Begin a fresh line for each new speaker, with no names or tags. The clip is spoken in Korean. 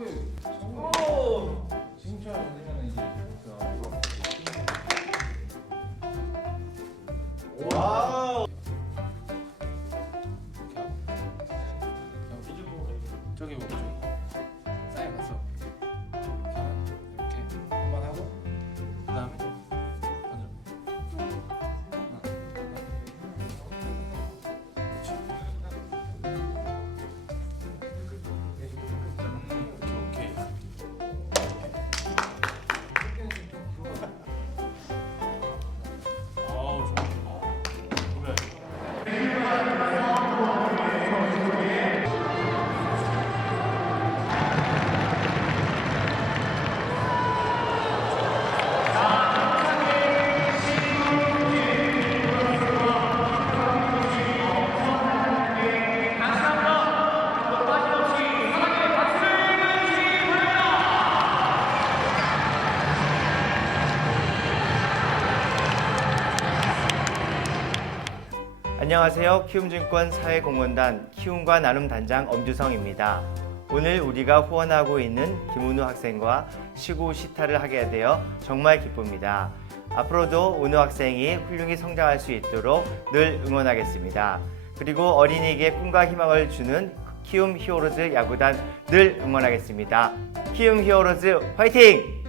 근데 오! 지금처럼 되면 이제 와우! 저기 보고 저기.
안녕하세요. 키움증권 사회공헌단 키움과 나눔 단장 엄주성입니다. 오늘 우리가 후원하고 있는 김은우 학생과 시구 시타를 하게 되어 정말 기쁩니다. 앞으로도 은우 학생이 훌륭히 성장할 수 있도록 늘 응원하겠습니다. 그리고 어린이에게 꿈과 희망을 주는 키움 히어로즈 야구단 늘 응원하겠습니다. 키움 히어로즈 화이팅!